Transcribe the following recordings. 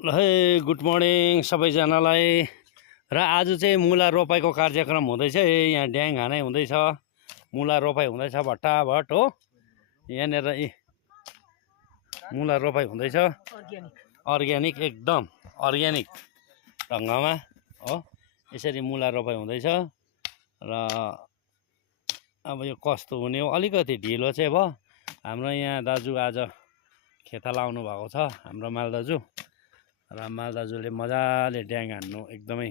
ल है good morning सबैजनालाई। र आज चाहिँ मुला रोपाइको कार्यक्रम हुँदैछ। यहाँ ड्याङ हानै हुँदैछ, मुला रोपाइ हुँदैछ भट्टाभट हो। यहाँनिर मुला रोपाइ हुँदैछ, अर्ग्यानिक एकदम अर्ग्यानिक ढङ्गमा हो। यसरी मुला रोपाइ हुँदैछ र अब यो कस्तो हुने हो, अलिकति ढिलो चाहिँ भयो। हाम्रो यहाँ दाजु आज खेता लाउनु भएको छ, हाम्रो माल दाजु। र माल दाजुले मजाले ड्याङ हान्नु एकदमै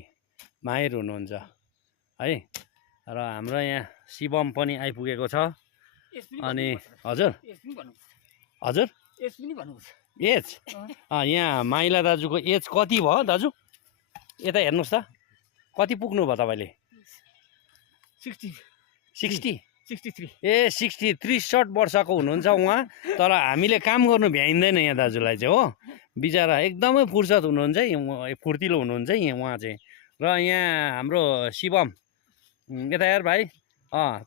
माहिर हुनुहुन्छ है। र हाम्रो यहाँ शिवम पनि आइपुगेको छ। अनि हजुर हजुर एज यहाँ माइला दाजुको एज कति भयो दाजु? यता हेर्नुहोस् त, कति पुग्नु भयो तपाईँले? 60 ए 63 वर्षको हुनुहुन्छ उहाँ। तर हामीले काम गर्नु भ्याइँदैन यहाँ दाजुलाई चाहिँ हो। बिचरा एकदमै फुर्सद हुनुहुन्छ, फुर्तिलो हुनुहुन्छ उहाँ चाहिँ। र यहाँ हाम्रो शिवम यता यार भाइ,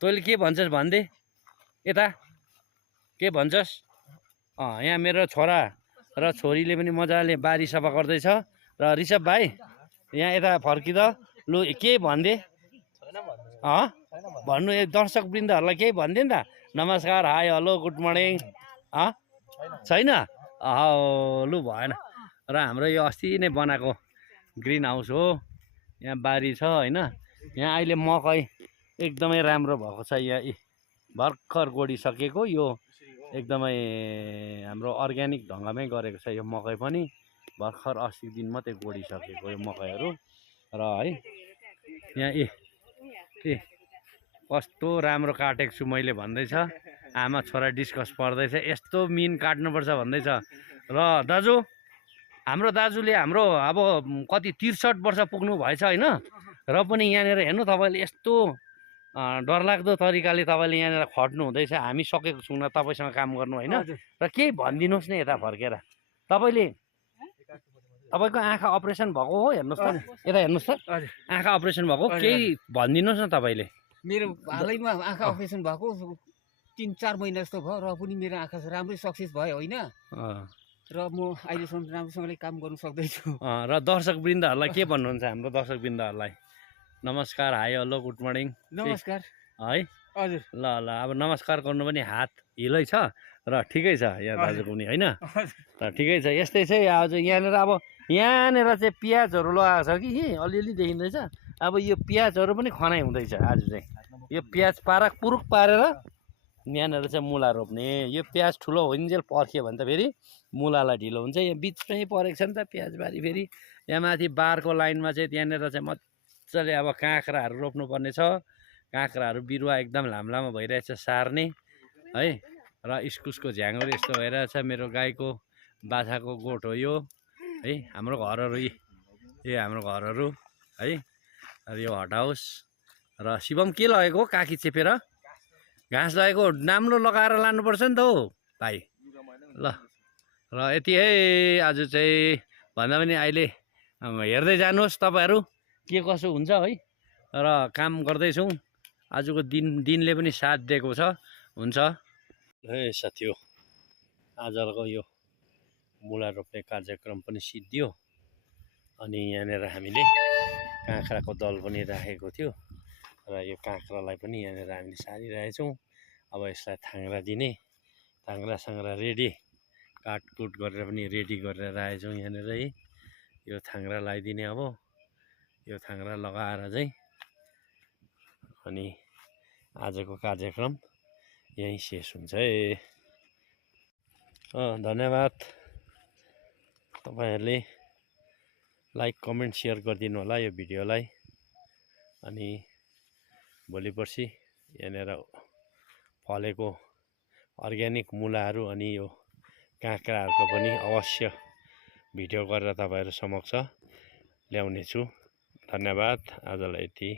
तैँले के भन्छस् भन्दे यता, के भन्छस्? यहाँ मेरो छोरा र छोरीले पनि मजाले बारी सफा गर्दैछ। र ऋषभ भाइ यहाँ यता फर्किँद लु, के भन्दे भन्नु, दर्शक वृन्दहरूलाई केही भनिदिनु त। नमस्कार, हाई, हेलो, गुड मर्निङ। छैन लु भएन। र हाम्रो यो अस्ति नै बनाएको ग्रिन हाउस हो, यहाँ बारी छ होइन। यहाँ अहिले मकै एकदमै राम्रो भएको छ। यहाँ भर्खर गोडिसकेको यो एकदमै हाम्रो अर्ग्यानिक ढङ्गमै गरेको छ। यो मकै पनि भर्खर 80 दिन मात्रै गोडिसकेको यो मकैहरू। र है यहाँ कस्तो राम्रो काटेको छु मैले भन्दैछ। आमा छोरा डिस्कस पर्दैछ, यस्तो मिन काट्नुपर्छ भन्दैछ। र दाजु, हाम्रो दाजुले हाम्रो अब कति 63 वर्ष पुग्नु भएछ होइन। र पनि यहाँनिर हेर्नु, तपाईँले यस्तो डरलाग्दो तरिकाले तपाईँले यहाँनिर खट्नु हुँदैछ। हामी सकेको छौँ तपाईँसँग काम गर्नु होइन। र केही भनिदिनुहोस् न यता फर्केर। तपाईँको आँखा अपरेसन भएको हो, हेर्नुहोस् त यता, हेर्नुहोस् त आँखा अपरेसन भएको, केही भनिदिनुहोस् न तपाईँले। मेरो हालैमा आँखा अपरेसन भएको 3-4 महिना जस्तो भयो, र पनि मेरो आँखा राम्रै सक्सेस भयो होइन। र म अहिलेसम्म राम्रोसँगले काम गर्नु सक्दैछु। र दर्शक वृन्दहरूलाई के भन्नुहुन्छ? हाम्रो दर्शक वृन्दहरूलाई नमस्कार, हाई, हेलो, गुड मर्निङ। नमस्कार है हजुर। ल अब नमस्कार गर्नु पनि हात हिलै छ र ठिकै छ यहाँ दाजुको पनि होइन। र ठिकै छ, यस्तै चाहिँ आज यहाँनिर। अब यहाँनिर चाहिँ प्याजहरू लगाएको छ कि अलिअलि देखिँदैछ। अब यो प्याजहरू पनि खनाइ हुँदैछ आज चाहिँ। यो प्याज पुरुक पारेर यहाँनिर चाहिँ मुला रोप्ने। यो प्याज ठुलो होइन्जेल पर्खियो भने त फेरि मुलालाई ढिलो हुन्छ। यहाँ बिचमै परेको छ नि त प्याजबारी। फेरि यहाँ माथि बारको लाइनमा चाहिँ त्यहाँनिर चाहिँ मजाले अब काँक्राहरू रोप्नुपर्ने छ। काँक्राहरू बिरुवा एकदम लामो भइरहेछ सार्ने है। र इस्कुसको झ्याङहरू यस्तो भइरहेछ। मेरो गाईको बाछाको गोठ हो यो है। हाम्रो घरहरू यो हाम्रो घरहरू है। र यो हट हाउस। र शिवम के लगेको? काकी चेपेर घाँस लगेको, राम्रो लगाएर लानुपर्छ नि त हौ भाइ। ल र यति है आज चाहिँ। भन्दा पनि अहिले हेर्दै जानुहोस् तपाईँहरू के कसो हुन्छ है। र काम गर्दैछौँ, आजको दिनले पनि साथ दिएको छ। हुन्छ है साथी हो, आजको यो मुला रोप्ने कार्यक्रम पनि सिद्धियो। अनि यहाँनिर हामीले काँक्राको दल पनि राखेको थियो। र यो काँक्रालाई पनि यहाँनिर हामीले सारिरहेछौँ। अब यसलाई थाङ्ग्रा दिने, थाङ्ग्रा रेडी, काटकुट गरेर पनि रेडी गरेर राखेछौँ यहाँनिर है। यो थाङ्ग्रा लगाइदिने। अब यो थाङ्ग्रा लगाएर चाहिँ अनि आजको कार्यक्रम यहीँ शेष हुन्छ है। धन्यवाद। तपाईँहरूले लाइक, कमेन्ट, सेयर गरिदिनु होला यो भिडियोलाई। अनि भोलि पर्सि यहाँनिर फलेको अर्ग्यानिक मुलाहरू अनि यो काँक्राहरूको पनि अवश्य भिडियो गरेर तपाईँहरू समक्ष ल्याउनेछु। धन्यवाद। आजलाई यति।